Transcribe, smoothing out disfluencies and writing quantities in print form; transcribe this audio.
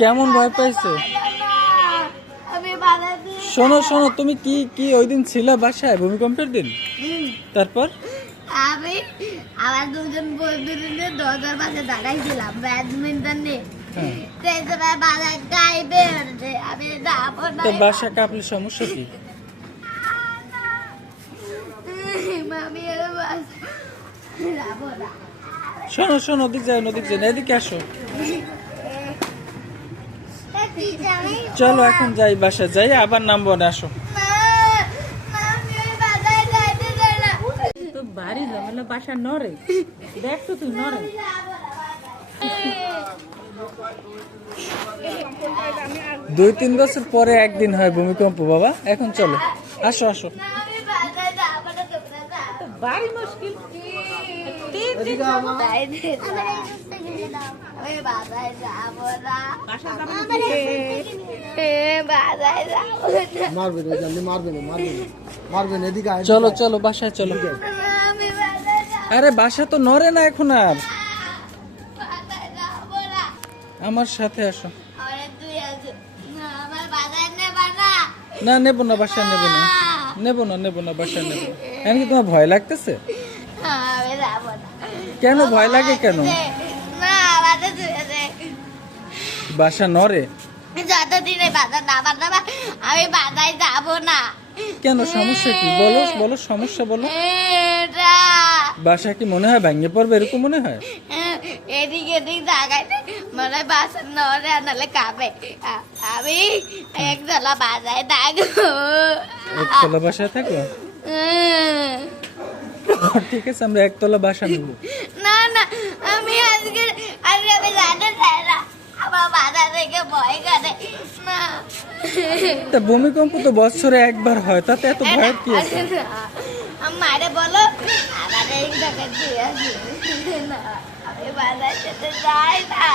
কেমন ভয় পাইছে? শোনো শোনো, তুমি কি কি ওই দিন ছিল বাসায় ভূমিকম্পের দিন? তারপর আমি আমার দুজন বন্ধু নিয়ে দরজার পাশে দাঁড়াইছিলাম ব্যাডমিন্টন নিয়ে। সেই সময় বাসা গাইবে আমি যাবো না। তো বাসা কাঁপলে সমস্যা কি? মামি যাবো না। শোনো শোনো, ওদিক যাও, ওদিক যাও, এদিকে আসো। চলো এখন যাই, বাসা যাই, আবার নামবো না, আসো। তো বাড়ি ঝামেলা বাসা নড়ে, দেখ তো তুই নড়ে। 2-3 বছর পরে একদিন হয় ভূমিকম্প বাবা, এখন চলো, আসো আসো। বাড়ি মুশকিল। চলো চলো বাসায় চলো। আরে বাসা তো নড়ে না এখন আর, আমার সাথে আসো। না নেবো না, বাসায় নেবো না, নেবো না, নেবো না, বাসায় নেবো না। এখন কি তোমার ভয় লাগতেছে? কেন ভয় লাগে কেন? বাসা নড়ে যতদিনে বাধা না বাঁধাবা আমি বাধায় যাবো না। কেন, সমস্যা কি বলো, বলো সমস্যা বলো। বাসা কি মনে হয় ভেঙে পড়বে, এরকম মনে হয়? এদিক এদিক জায়গায় মনে হয় বাসা নড়ে নাহলে কাঁপে। আমি একতলা বাজায় থাকবো। একতলা বাসায় থাকো? ঠিক আছে, আমরা একতলা বাসা নেব। না না, আমি আজকে আমি জানি না, আমার বাধা থেকে ভয় করে না। তা ভূমিকম্প তো বছরে একবার হয়, তাতে এত ভয়ের কি আছে? মারে বলো আমার এই জায়গায় দিয়ে না, আমি বাজার যেতে চাই না।